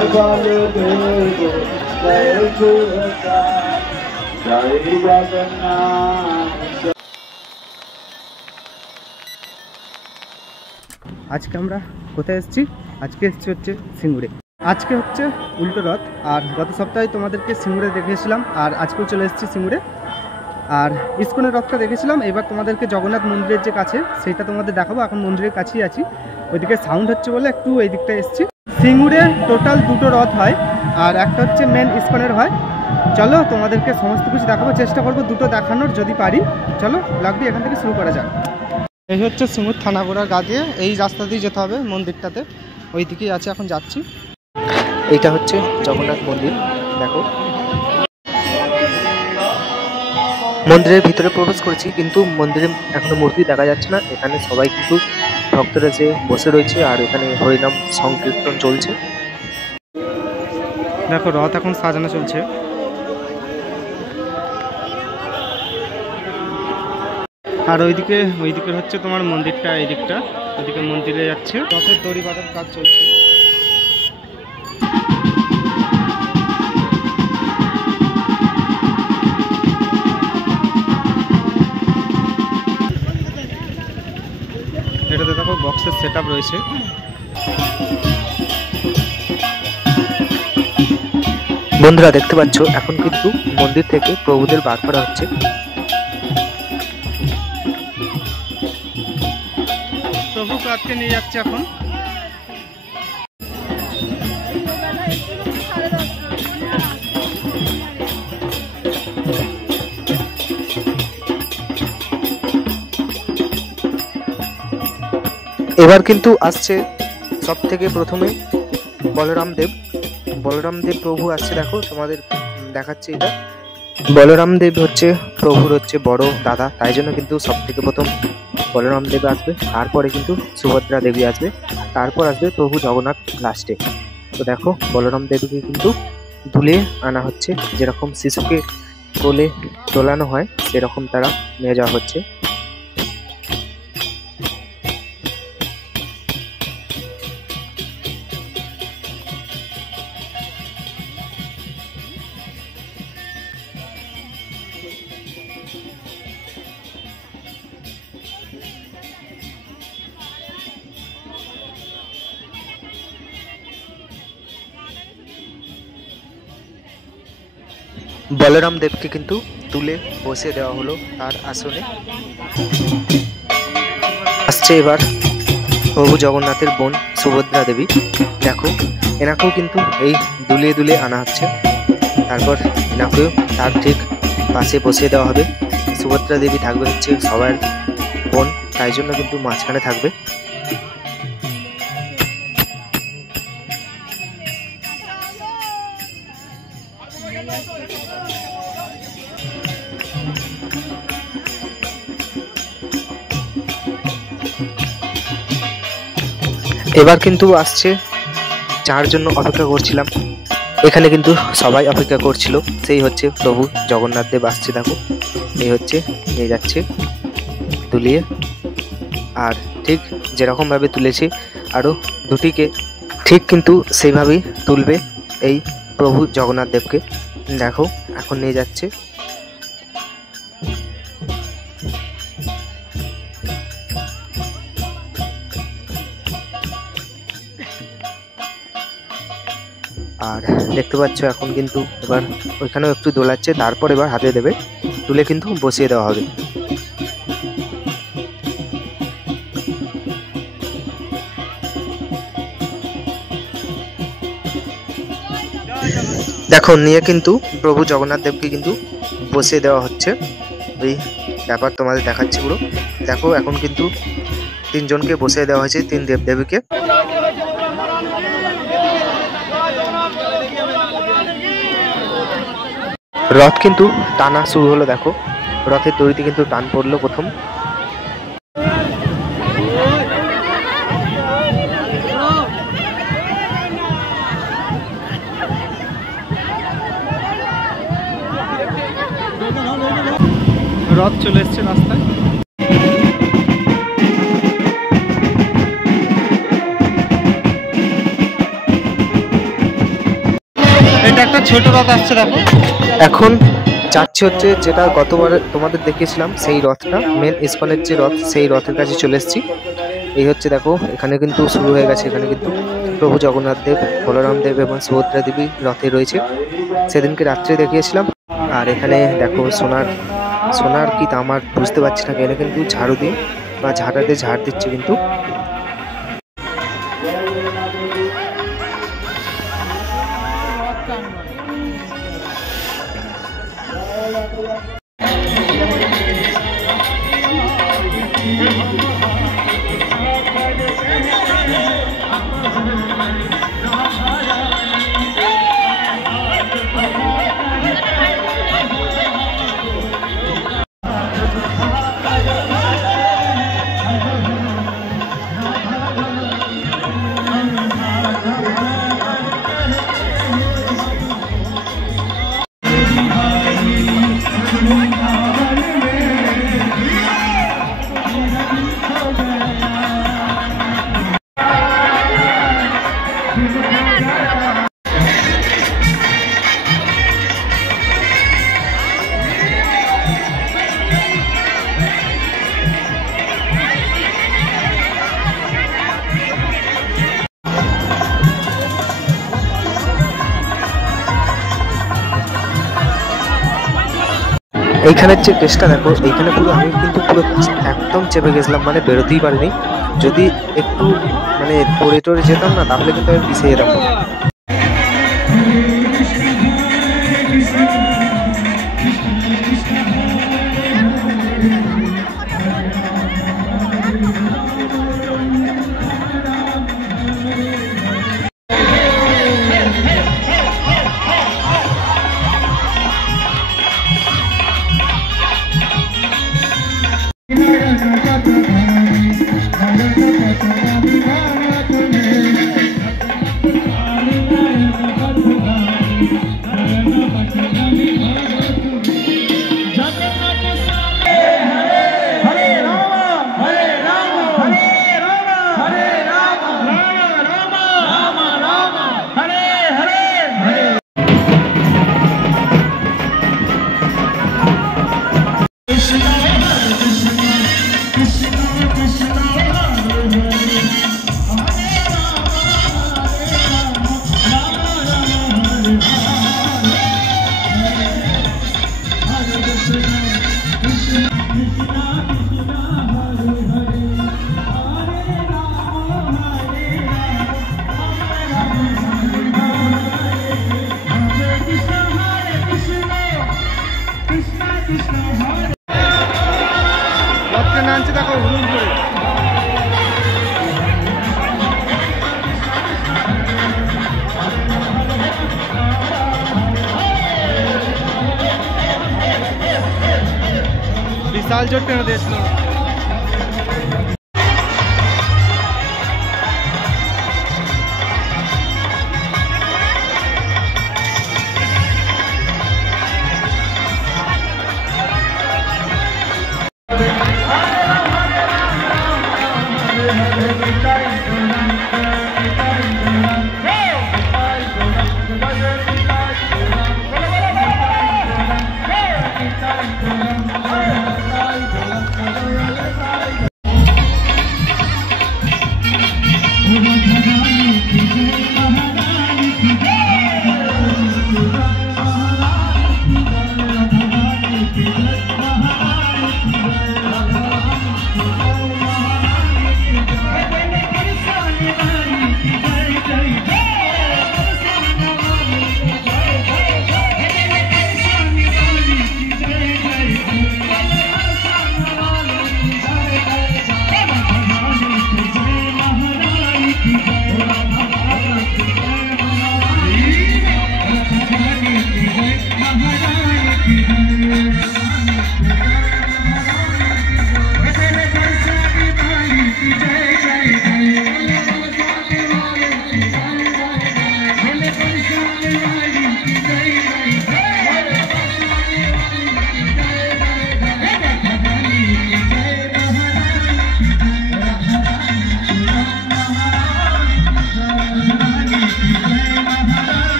আজকে আমরা কোথায় এসেছি? আজকে এসেছি হচ্ছে সিঙ্গুরে। আজকে হচ্ছে উল্টো রথ, আর গত সপ্তাহে তোমাদেরকে সিঙ্গুরে দেখিয়েছিলাম, আর আজকেও চলে এসেছি সিঙ্গুরে। আর ইস্কনের রথটা দেখেছিলাম, এবার তোমাদেরকে জগন্নাথ মন্দিরের যে কাছে সেইটা তোমাদের দেখাবো। এখন মন্দিরের কাছেই আছি, ওইদিকে সাউন্ড হচ্ছে বলে একটু এই দিকটা এসেছি। সিঙ্গুরে টোটাল দুটো রথ হয়, আর একটা হচ্ছে মেন ইস্কনের হয়। চলো তোমাদেরকে সমস্ত কিছু দেখাবো, চেষ্টা করবো দুটো দেখানোর যদি পারি। চলো ব্লগটি এখান থেকে শুরু করা যাক। এই হচ্ছে সিঙ্গুর থানাগোড়ার গা দিয়ে, এই রাস্তা দিয়ে যেতে হবে মন্দিরটাতে, ওই দিকেই আছে, এখন যাচ্ছি। এইটা হচ্ছে জগন্নাথ মন্দির, দেখো। মন্দিরের ভিতরে প্রবেশ করেছি, কিন্তু মন্দিরে এখনো মূর্তি দেখা যাচ্ছে না। এখানে সবাই কিন্তু ভক্তরা যে বসে রয়েছে, আর এখানে হরিনাম সংকীর্তন চলছে। দেখো রথ এখন সাজানো চলছে। আর ওইদিকে হচ্ছে তোমার মন্দিরটা, এই দিকটা, ওইদিকে মন্দিরে যাচ্ছে। রথের দড়ি বাঁধার কাজ চলছে। এটাতে দেখো বক্সের সেট আপ রয়েছে। বন্ধুরা দেখতে পাচ্ছ, এখন কিন্তু মন্দির থেকে প্রভুদের বার করা হচ্ছে। প্রভু কাটকে নিয়ে যাচ্ছে এখন। এবার কিন্তু আসছে সব থেকে প্রথমে বলরাম দেব প্রভু আসছে। দেখো তোমাদের দেখাচ্ছে, এটা বলরাম দেব হচ্ছে প্রভুর হচ্ছে বড় দাদা, তাই জন্য কিন্তু সব থেকে প্রথম বলরাম দেব আসবে, তারপরে কিন্তু সুভদ্রা দেবী আসবে, তারপর আসবে প্রভু জগন্নাথ লাস্টে। তো দেখো বলরাম দেবীকে কিন্তু দুলে আনা হচ্ছে, যেরকম শিশুকে কোলে তোলানো হয় সেরকম তারা নিয়ে যাওয়া হচ্ছে। বলরাম দেবকে কিন্তু তুলে বসে দেওয়া হলো তার আসনে। আসছে এবার প্রভু জগন্নাথের বোন সুভদ্রা দেবী। দেখো এনাকেও কিন্তু এই দুলিয়ে দুলিয়ে আনা হচ্ছে, তারপর এনাকেও তার ঠিক পাশে বসিয়ে দেওয়া হবে। সুভদ্রা দেবী থাকবে হচ্ছে সবার বোন, তাই জন্য কিন্তু মাঝখানে থাকবে। এবার কিন্তু আসছে, যার জন্য অপেক্ষা করছিলাম, এখানে কিন্তু সবাই অপেক্ষা করছিল, সেই হচ্ছে প্রভু জগন্নাথ দেব আসছে। দেখো এই হচ্ছে নিয়ে যাচ্ছে তুলিয়ে, আর ঠিক যেরকম ভাবে তুলেছে আরো দুটিকে ঠিক কিন্তু সেইভাবেই তুলবে এই প্রভু জগন্নাথ দেবকে। দেখো এখন নিয়ে যাচ্ছে। আর দেখতে পাচ্ছ এখন কিন্তু এবার ওইখানেও একটু দোলাচ্ছে, তারপর এবার হাতে দেবে, তুলে কিন্তু বসিয়ে দেওয়া হবে। দেখো নিয়ে কিন্তু প্রভু জগন্নাথ দেবকে কিন্তু বসিয়ে দেওয়া হচ্ছে। এই ব্যাপার তোমাদের দেখাচ্ছি পুরো। দেখো এখন কিন্তু তিনজনকে বসিয়ে দেওয়া হয়েছে, তিন দেবদেবীকে। রথ কিন্তু টানা শুরু হলো। দেখো রথের দড়িতে কিন্তু টান পড়লো প্রথম। রথ চলে এসছে রাস্তায়। ছোট রথ আসছে দেখো। এখন যাচ্ছি হচ্ছে যেটা গতবার তোমাদের দেখিয়েছিলাম সেই রথটা, মেন ইসকনের যে রথ সেই রথের কাছে চলে এসেছি। এই হচ্ছে দেখো, এখানে কিন্তু শুরু হয়ে গেছে। এখানে কিন্তু প্রভু জগন্নাথ দেব, বলরাম দেব এবং সুভদ্রা দেবী রথে রয়েছে, সেদিনকে রাত্রে দেখিয়েছিলাম। আর এখানে দেখো সোনার কি তামার বুঝতে পারছি না, এখানে কিন্তু ঝাড়ু দিয়ে বা ঝাড়া দিয়ে ঝাড় দিচ্ছে কিন্তু। এইখানের যে টেস্টটা দেখো, এইখানে পুরো আমি কিন্তু পুরো একদম চেপে গেছিলাম, মানে বেরোতেই পারিনি। যদি একটু মানে পড়ে টরে যেতাম না, তাহলে কিন্তু আমি পিছিয়ে যেতাম। রথটা নামছে দেখো হুড়ুম করে। विशाल जो ट्रेन देश में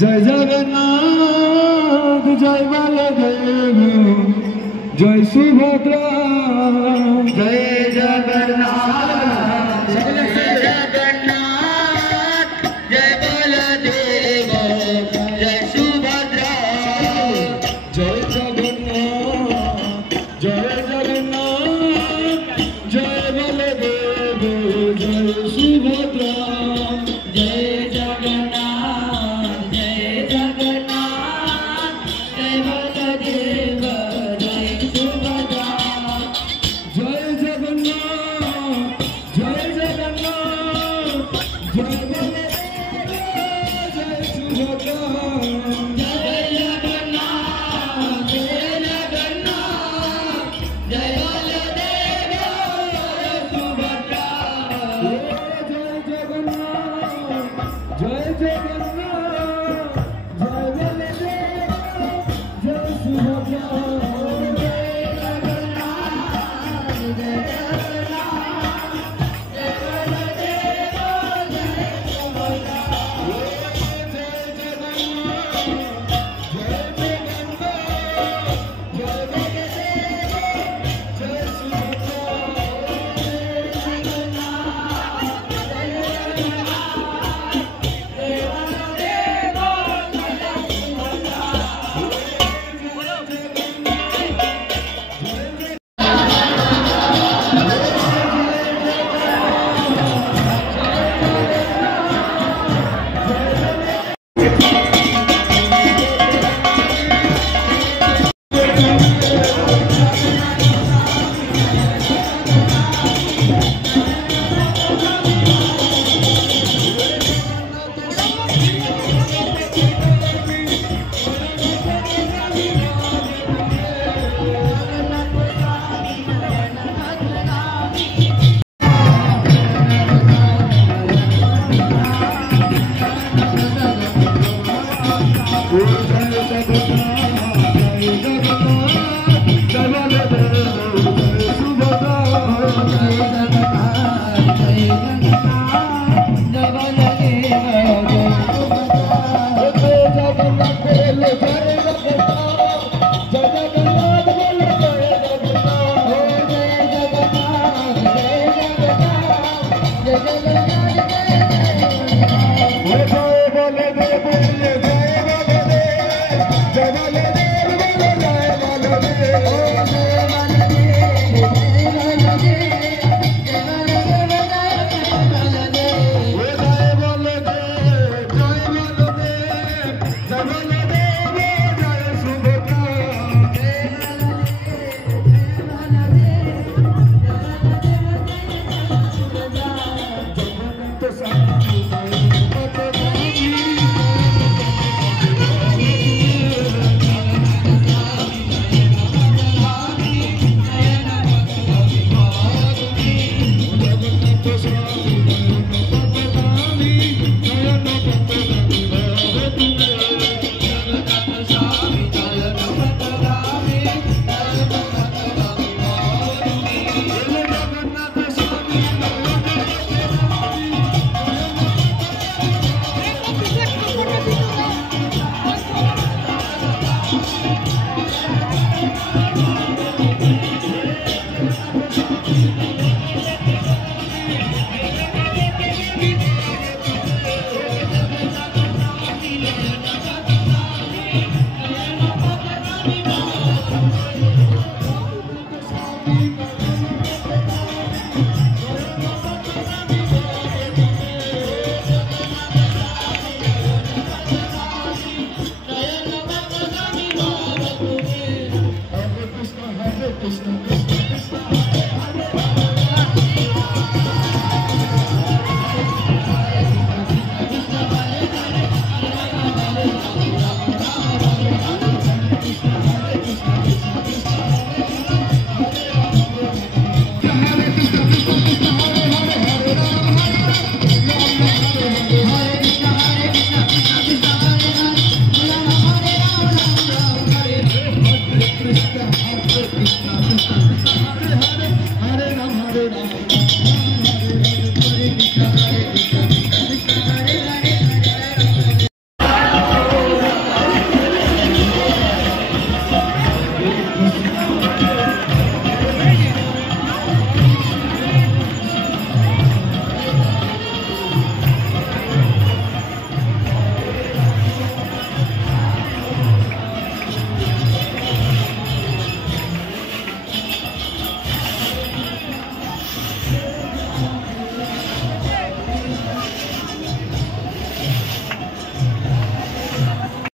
जय जगन्नाथ जय बलदेव जय सुभद्रा जय जगन्नाथ जय जगन्नाथ जय बलदेव जय सुभद्रा जय जगन्नाथ जय जगन्नाथ जय बलदेव जय सुभद्रा जय जगन्नाथ जय जगन्नाथ